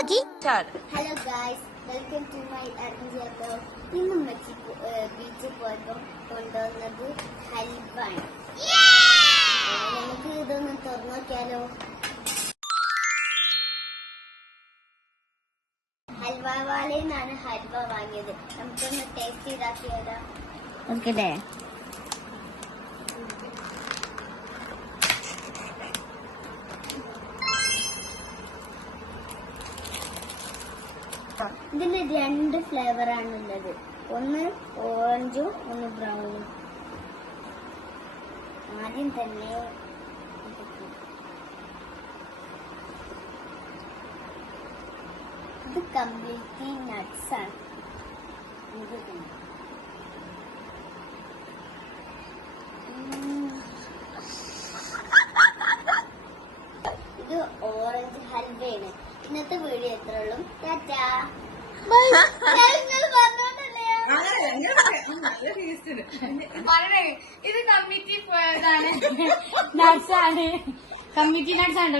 Hello guys, welcome to my Arjo. ഇന്ന് ബീച്ചിൽ പോയപ്പോൾ കൊണ്ടുവന്നത് ഹൽവയാണ്. നമുക്ക് ഇതൊന്ന് തുറന്നു നോക്കിയാലോ. ഹൽവ വാലയിൽ നിന്നാണ് ഹൽവ വാങ്ങിയത്. നമുക്കൊന്ന് ടേസ്റ്റ് ചെയ്താക്കിയാലോ. ഓക്കെ. ഇതിന് 2 ഫ്ലേവറാണ് ഉള്ളത്. ഒന്ന് ഓറഞ്ചും ഒന്ന് ബ്രൗണും. ആദ്യം തന്നെ ഇത് കംപ്ലീറ്റ്ലി നട്ട്സ് ആണ്. ഇത് ഓറഞ്ച് ഹൽവയാണ്. ഇന്നത്തെ വീഡിയോ എത്ര ഉള്ളൂ. ടാറ്റാ. ഇത് കമ്മിറ്റി പോയതാണ്. നട്സ് ആണ്. കമ്മിറ്റി നട്സ് ആണ്.